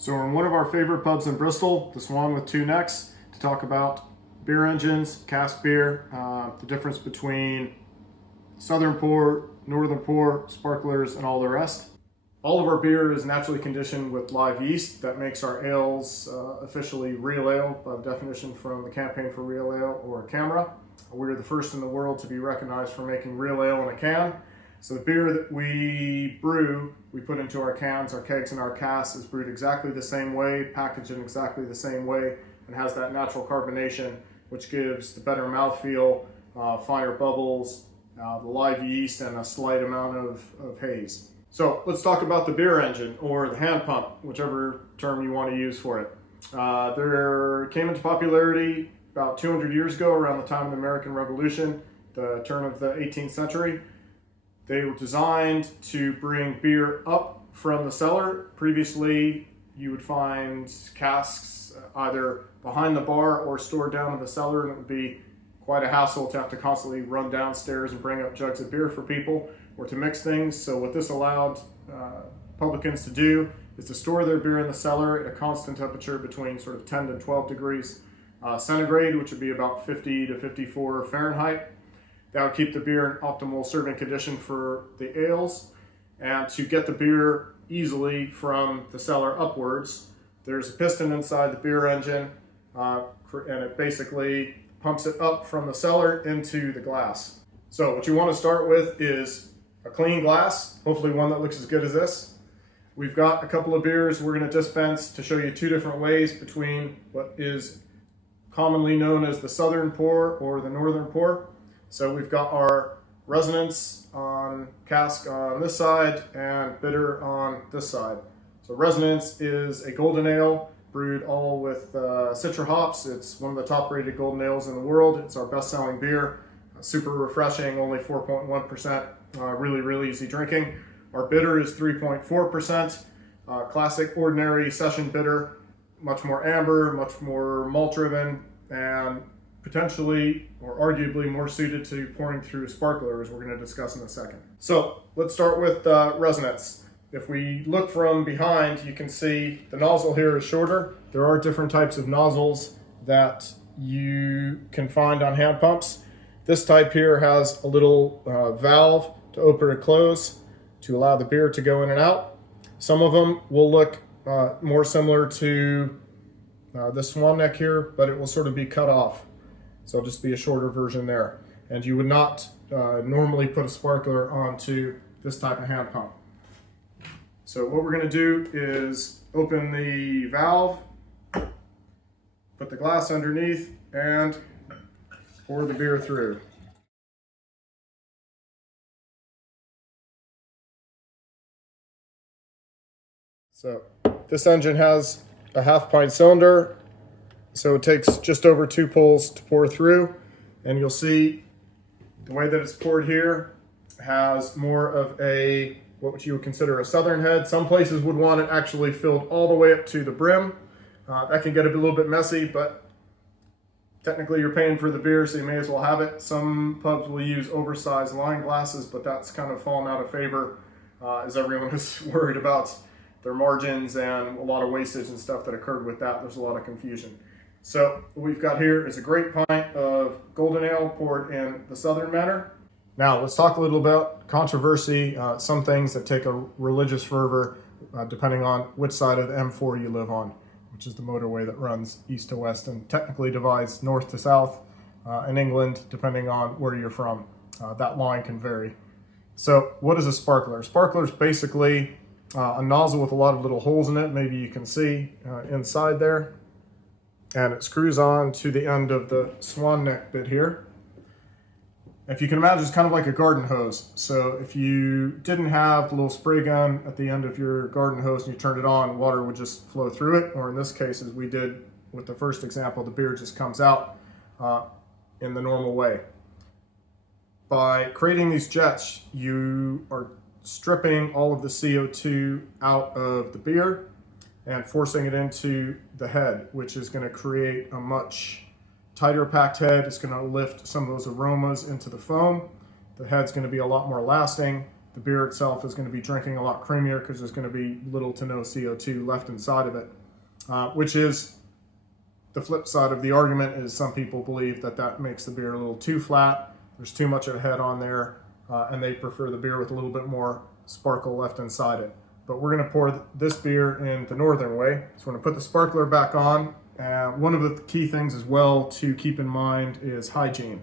So we're in one of our favorite pubs in Bristol, the Swan with Two Necks, to talk about beer engines, cask beer, the difference between southern pour, northern pour, sparklers, and all the rest. All of our beer is naturally conditioned with live yeast. That makes our ales officially real ale, by definition from the Campaign for Real Ale or CAMRA. We're the first in the world to be recognized for making real ale in a can. So the beer that we brew, we put into our cans, our kegs, and our casks is brewed exactly the same way, packaged in exactly the same way, and has that natural carbonation, which gives the better mouthfeel, finer bubbles, the live yeast, and a slight amount of haze. So let's talk about the beer engine, or the hand pump, whichever term you want to use for it. There came into popularity about 200 years ago, around the time of the American Revolution, the turn of the 18th century. They were designed to bring beer up from the cellar. Previously, you would find casks either behind the bar or stored down in the cellar, and it would be quite a hassle to have to constantly run downstairs and bring up jugs of beer for people or to mix things. So what this allowed publicans to do is to store their beer in the cellar at a constant temperature between sort of 10 to 12 degrees centigrade, which would be about 50 to 54 Fahrenheit. That would keep the beer in optimal serving condition for the ales. And to get the beer easily from the cellar upwards, there's a piston inside the beer engine, and it basically pumps it up from the cellar into the glass. So what you want to start with is a clean glass, hopefully one that looks as good as this. We've got a couple of beers we're going to dispense to show you two different ways between what is commonly known as the southern pour or the northern pour. So we've got our resonance on cask on this side and bitter on this side. So resonance is a golden ale brewed all with Citra hops. It's one of the top rated golden ales in the world. It's our best selling beer. Super refreshing, only 4.1%, really easy drinking. Our bitter is 3.4%, classic ordinary session bitter, much more amber, much more malt driven, and potentially or arguably more suited to pouring through sparkler, as we're going to discuss in a second. So let's start with resonance. If we look from behind, you can see the nozzle here is shorter. There are different types of nozzles that you can find on hand pumps. This type here has a little valve to open or close to allow the beer to go in and out. Some of them will look more similar to this swan neck here, but it will sort of be cut off. So it'll just be a shorter version there. And you would not normally put a sparkler onto this type of hand pump. So what we're going to do is open the valve, put the glass underneath, and pour the beer through. So this engine has a half-pint cylinder, so it takes just over 2 pulls to pour through, and you'll see the way that it's poured here has more of a what you would consider a southern head. Some places would want it actually filled all the way up to the brim. That can get a little bit messy, but technically you're paying for the beer, so you may as well have it. Some pubs will use oversized wine glasses, but that's kind of fallen out of favor as everyone is worried about their margins and a lot of wastage and stuff that occurred with that. There's a lot of confusion. So what we've got here is a great pint of golden ale poured in the southern manner. Now let's talk a little about controversy, some things that take a religious fervor depending on which side of the M4 you live on, which is the motorway that runs east to west and technically divides north to south in England, depending on where you're from. That line can vary. So what is a sparkler? A sparkler is basically a nozzle with a lot of little holes in it, maybe you can see inside there, and it screws on to the end of the swan neck bit here. If you can imagine, it's kind of like a garden hose. So if you didn't have the little spray gun at the end of your garden hose and you turned it on, water would just flow through it, or in this case, as we did with the first example, the beer just comes out in the normal way. By creating these jets, you are stripping all of the CO2 out of the beer and forcing it into the head, which is going to create a much tighter packed head. It's going to lift some of those aromas into the foam. The head's going to be a lot more lasting, the beer itself is going to be drinking a lot creamier because there's going to be little to no CO2 left inside of it, which is the flip side of the argument. Is some people believe that that makes the beer a little too flat. There's too much of a head on there, and they prefer the beer with a little bit more sparkle left inside it. But we're going to pour this beer in the northern way. So we're going to put the sparkler back on. One of the key things as well to keep in mind is hygiene.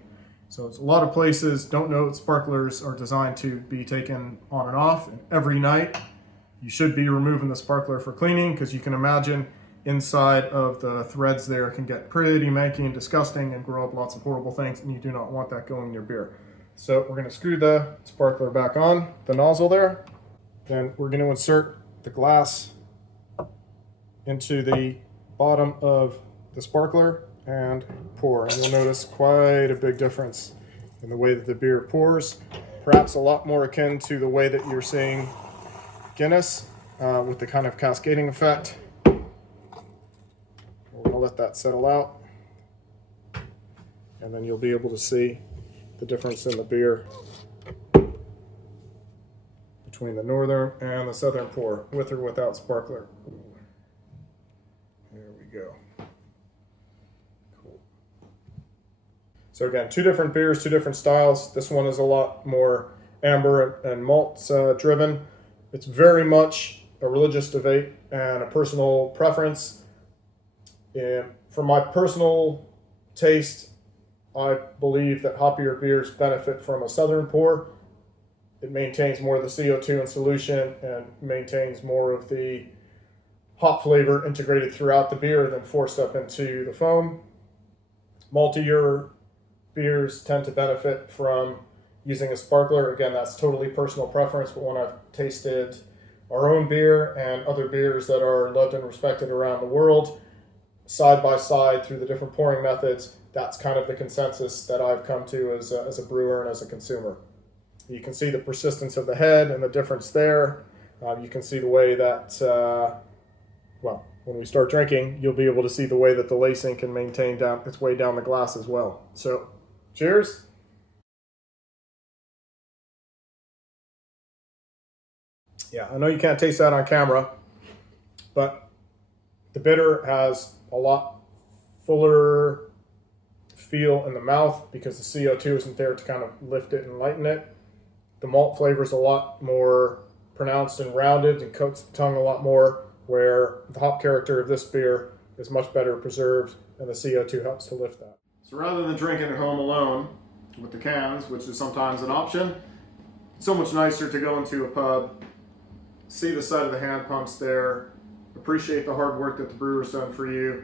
So it's a lot of places don't know that sparklers are designed to be taken on and off. And every night you should be removing the sparkler for cleaning, because you can imagine inside of the threads there can get pretty manky and disgusting and grow up lots of horrible things, and you do not want that going in your beer. So we're going to screw the sparkler back on, the nozzle there. Then we're going to insert the glass into the bottom of the sparkler and pour. And you'll notice quite a big difference in the way that the beer pours. Perhaps a lot more akin to the way that you're seeing Guinness with the kind of cascading effect. We're going to let that settle out, and then you'll be able to see the difference in the beer between the northern and the southern pour, with or without sparkler. There we go. Cool. So again, two different beers, two different styles. This one is a lot more amber and malt driven. It's very much a religious debate and a personal preference. For my personal taste, I believe that hoppier beers benefit from a southern pour. It maintains more of the CO2 in solution and maintains more of the hop flavor integrated throughout the beer than forced up into the foam. Maltier beers tend to benefit from using a sparkler. Again, that's totally personal preference, but when I've tasted our own beer and other beers that are loved and respected around the world, side by side through the different pouring methods, that's kind of the consensus that I've come to as a brewer and as a consumer. You can see the persistence of the head and the difference there. You can see the way that, well, when we start drinking, you'll be able to see the way that the lacing can maintain its way down the glass as well. So, cheers. Yeah, I know you can't taste that on camera, but the bitter has a lot fuller feel in the mouth because the CO2 isn't there to kind of lift it and lighten it. The malt flavor is a lot more pronounced and rounded and coats the tongue a lot more, where the hop character of this beer is much better preserved, and the CO2 helps to lift that. So rather than drinking at home alone with the cans, which is sometimes an option, it's so much nicer to go into a pub, see the side of the hand pumps there, appreciate the hard work that the brewer's done for you,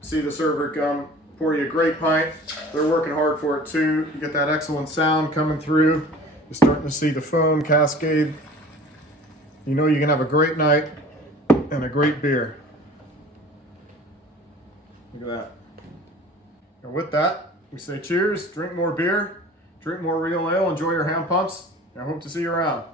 see the server come, pour you a great pint. They're working hard for it too. You get that excellent sound coming through. You're starting to see the foam cascade. You know you can have a great night and a great beer. Look at that. And with that, we say cheers, drink more beer, drink more real ale, enjoy your hand pumps, and I hope to see you around.